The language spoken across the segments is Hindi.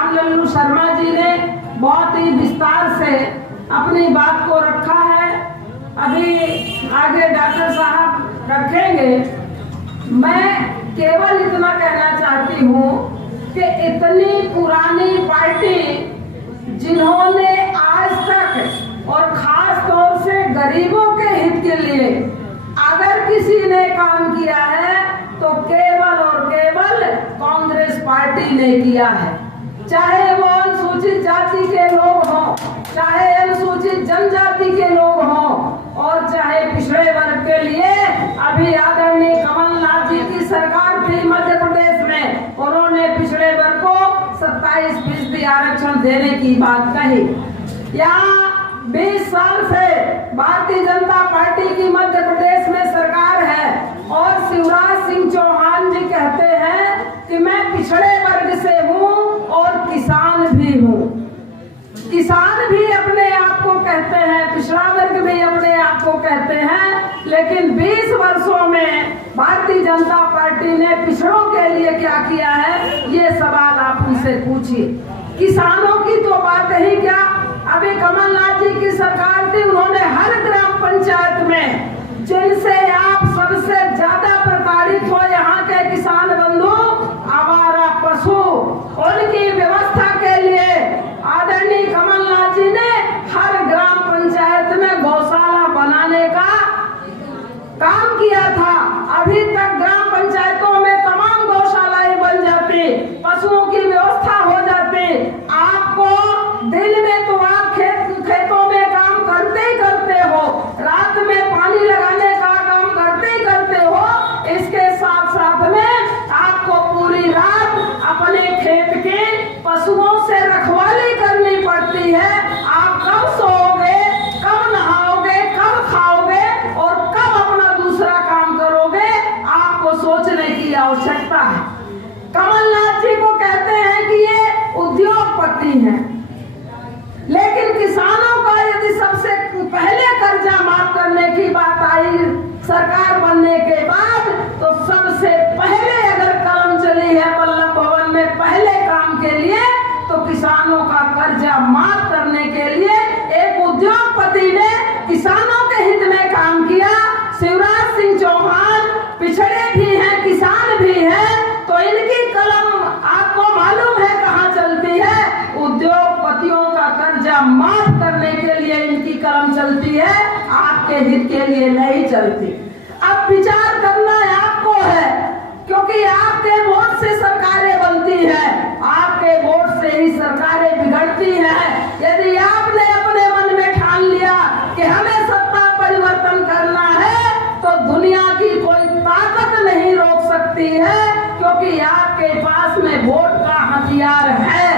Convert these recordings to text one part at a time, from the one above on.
रामलल्लू शर्मा जी ने बहुत ही विस्तार से अपनी बात को रखा है। अभी आगे डॉक्टर साहब रखेंगे। मैं केवल इतना कहना चाहती हूँ कि इतनी पुरानी पार्टी जिन्होंने आज तक और खास तौर से गरीबों के हित के लिए अगर किसी ने काम किया है तो केवल और केवल कांग्रेस पार्टी ने किया है। चाहे वो अनुसूचित जाति के लोग हों, चाहे अनुसूचित जनजाति के लोग हों, और चाहे पिछड़े वर्ग के लिए अभी आदरणीय कमलनाथ जी की सरकार थी मध्य प्रदेश में, उन्होंने पिछड़े वर्ग को 27% आरक्षण देने की बात कही। यहाँ 20 साल से भारतीय जनता पार्टी की मध्य प्रदेश में सरकार है और शिवराज सिंह चौहान जी कहते हैं कि मैं पिछड़े वर्ग से हूँ और किसान भी हूँ। किसान भी अपने आप को कहते हैं, पिछड़ा वर्ग भी अपने आप को कहते हैं, लेकिन 20 वर्षों में भारतीय जनता पार्टी ने पिछड़ों के लिए क्या किया है, ये सवाल आप उनसे पूछिए। किसानों की तो बात ही क्या, अभी कमलनाथ जी की सरकार थी, उन्होंने हर ग्राम पंचायत में जिनसे आप सबसे ज्यादा प्रताड़ित हो यहाँ के किसान बंधु, आवारा पशु, उनकी व्यवस्था के लिए आदरणीय कमलनाथ जी ने हर ग्राम पंचायत में गौशाला बनाने का काम किया था। अभी तक ग्राम पंचायतों में तमाम गौशालाएं बन जाती, पशुओं की व्यवस्था हो जाती। आपको दिन में तो आप खेतों में काम करते ही करते हो, रात में पानी लगाने का काम करते ही करते हो, इसके साथ साथ में आपको पूरी रात अपने खेत के पशुओं से रखवाली करनी पड़ती है। आप कब सोओगे, कब नहाओगे, कब खाओगे और कब अपना दूसरा काम करोगे, आपको सोचने की आवश्यकता है। कमलनाथ जी को कहते हैं कि ये उद्योगपति हैं, लेकिन किसानों का यदि सबसे पहले कर्जा माफ करने की बात आई सरकार बनने के बाद, तो सबसे पहले अगर कलम चली है वल्लभ भवन में पहले काम के लिए, तो किसानों का कर्जा माफ करने के लिए एक उद्योगपति ने किसानों के हित में काम किया। शिवराज सिंह चौहान पिछड़े भी हैं, किसान भी हैं, तो इनकी कलम आपको मालूम है कहाँ चलती है, उद्योगपतियों का कर्जा माफ करने के लिए इनकी कलम चलती है, आपके हित के लिए नहीं चलती। अब विचार करना आपको है, क्योंकि आपके वोट से सरकारें बनती हैं, आपके वोट से ही सरकारें बिगड़ती हैं। यदि आपने अपने मन में ठान लिया कि हमें सत्ता परिवर्तन करना है, तो दुनिया की कोई ताकत नहीं रोक सकती है, क्योंकि आपके पास में वोट का हथियार है,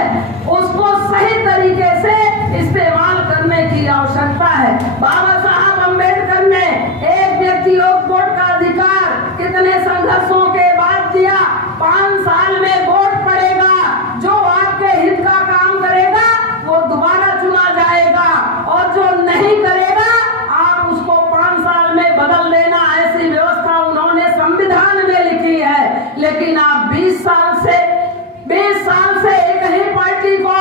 उसको सही तरीके से इस्तेमाल करने की आवश्यकता है। बाबा साहब अम्बेडकर ने एक व्यक्ति वोट का अधिकार कितने संघर्षों के बाद दिया। 5 साल में वोट पड़ेगा, जो आपके हित का काम करेगा वो दोबारा चुना जाएगा, और जो नहीं करेगा आप उसको 5 साल में बदल देना। ऐसी व्यवस्था उन्होंने संविधान में लिखी है, लेकिन आप 20 साल से एक ही पार्टी को,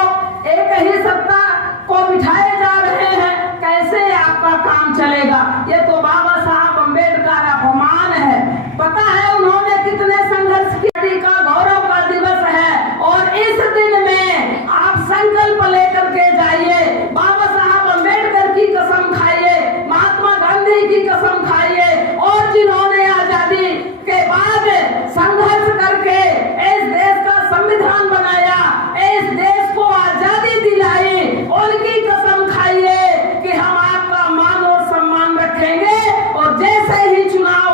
एक ही सत्ता को बिठाए जा रहे हैं, कैसे आपका काम चलेगा? ये तो बाबा साहब अम्बेडकर अपमान है। पता है उन्होंने कितने संघर्ष किया, का गौरव का दिवस है, और इस दिन में आप संकल्प लेकर के जाइए, बाबा साहब अम्बेडकर की कसम खाइए, महात्मा गांधी की कसम खाइए, और जिन्होंने आजादी के बाद संघर्ष करके इस देश का संविधान बनाया, इस देश को आजादी दिलाई, उनकी कसम खाइए कि हम आपका मान और सम्मान रखेंगे, और जैसे ही चुनाव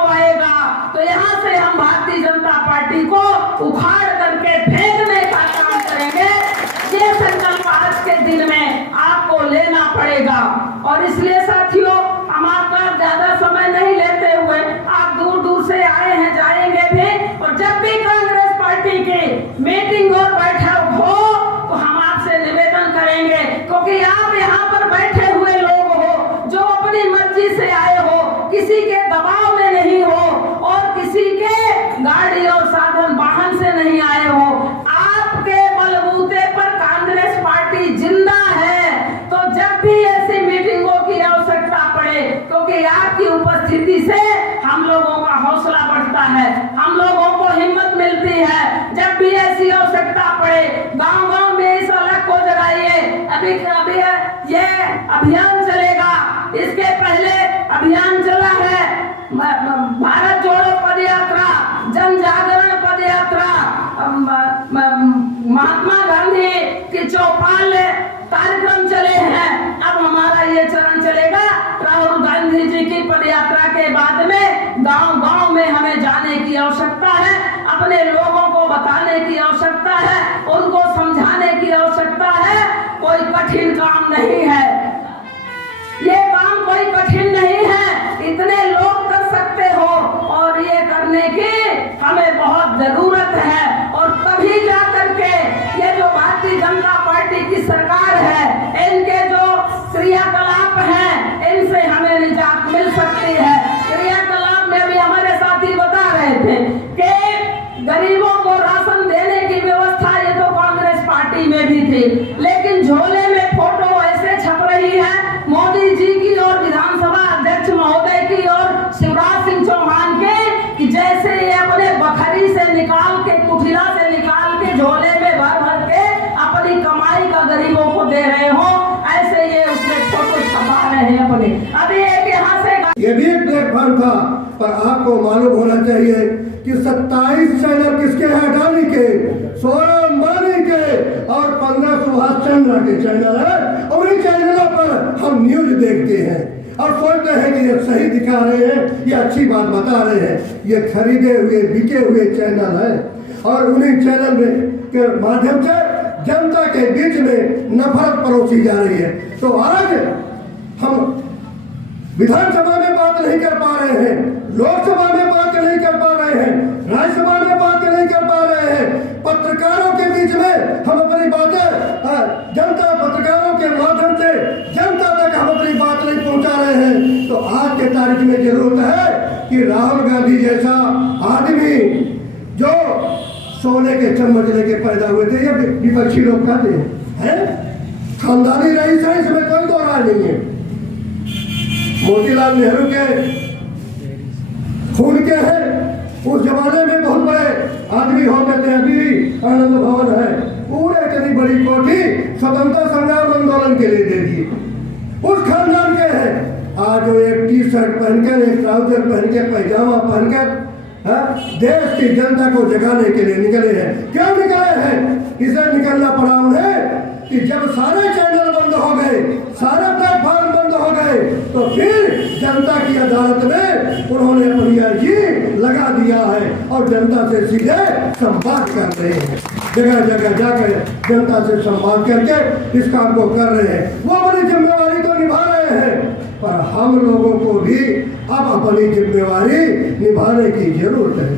है, हम लोगों को हिम्मत मिलती है। जब भी ऐसी आवश्यकता पड़े गांव-गांव में इस अलग को जगाइए। अभी ये अभियान चलेगा, इसके पहले अभियान चला है भारत जोड़ो पद यात्रा, जन जागरण पद यात्रा, महात्मा गांधी की 54 कार्यक्रम चले हैं। अब हमारा ये चरण चलेगा राहुल गांधी जी की पद यात्रा के बाद में गांव-गांव में हमें जाने की आवश्यकता है, अपने लोगों को बताने की आवश्यकता है, उनको समझाने की आवश्यकता है। कोई कठिन काम नहीं है, ये काम कोई कठिन नहीं है, इतने लोग कर सकते हो और ये करने की हमें बहुत जरूरत है। और तभी जा करके ये जो भारतीय जनता पार्टी की सरकार है, इनके जो क्रियाकलाप हैं, इनसे हमें निजात मिल सकती है। क्रियाकलाप में भी हमारे साथी बता रहे थे कि गरीबों को राशन देने की व्यवस्था ये तो कांग्रेस पार्टी में भी थी, लेकिन झोले में फोटो ऐसे छप रही है मोदी जी की और विधानसभा अध्यक्ष महोदय की और शिवराज सिंह चौहान के, कि जैसे ये अपने बखरी से निकाल के, कुठिया से निकाल के झोले में भर भर के अपनी कमाई का गरीबों को दे रहे हो, ऐसे ये उसमें फोटो छपा रहे हैं अपने। अभी एक यहाँ से ये भी एक प्लेटफॉर्म था, पर आपको मालूम होना चाहिए कि 27 चैनल किसके हैं? अडानी के, 16 अंबानी के और 15 सुभाष चंद्र के चैनल है। और इन चैनलों पर हम न्यूज देखते हैं और सोचते हैं कि ये सही दिखा रहे हैं, ये अच्छी बात बता रहे हैं। ये खरीदे हुए बिके हुए चैनल है और उन्हीं चैनल में के माध्यम से जनता के बीच में नफरत परोसी जा रही है। तो आज हम विधानसभा में बात नहीं कर पा रहे हैं, लोकसभा में बात नहीं कर पा रहे हैं, राज्यसभा में बात नहीं कर पा रहे हैं। पत्रकारों के बीच में हम अपनी बातें जनता पत्रकारों के माध्यम से जनता तक हम अपनी बात नहीं पहुंचा रहे हैं। तो आज के तारीख में जरूरत है कि राहुल गांधी जैसा आदमी जो सोने के चम्मच लेके पैदा हुए थे, ये विपक्षी लोग कहते हैं, खानदानी रईस है, इसमें कोई दो राय नहीं है। मोतीलाल नेहरू के खून के हैं, उस जमाने में बहुत बड़े आदमी होते थे। अभी भी आनंद भवन है, पूरे इतनी बड़ी कोठी स्वतंत्रता संग्राम आंदोलन के लिए दे दी, उस खानदान के हैं। आज जो एक टी शर्ट पहनकर, एक ट्राउजर पहन के, पैजामा पहनकर देश की जनता को जगाने के लिए निकले हैं। क्यों निकले हैं? इसे निकलना पड़ा उन्हें कि जब सारे चैनल बंद हो गए, सारे प्लेटफॉर्म बंद हो गए, तो फिर जनता की अदालत में उन्होंने अपनी अर्जी लगा दिया है और जनता से सीधे संवाद कर रहे हैं। जगह जगह जाकर जनता से संवाद करके इस काम को कर रहे हैं। वो अपनी जिम्मेवारी तो निभा रहे हैं, पर हम लोगों को भी अब अपनी जिम्मेवारी निभाने की जरूरत है।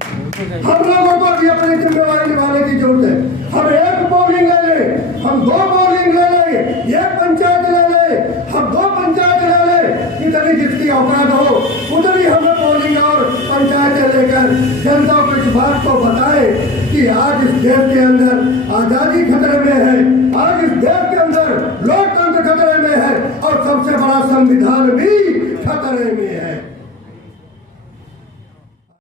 हम लोगों को भी अपनी जिम्मेवारी निभाने की जरूरत है। हम एक पोलिंग ले लें, हम 2 पोलिंग ले लें, एक पंचायत ले लें, हम 2 पंचायत ले लें, इतनी जिसकी औकात हो उतनी हमें पोलिंग और पंचायतें लेकर जनता को इस बात को बताएं कि आज इस देश के अंदर आजादी खतरे में है, आज इस देश के अंदर लोकतंत्र खतरे में है और सबसे बड़ा संविधान भी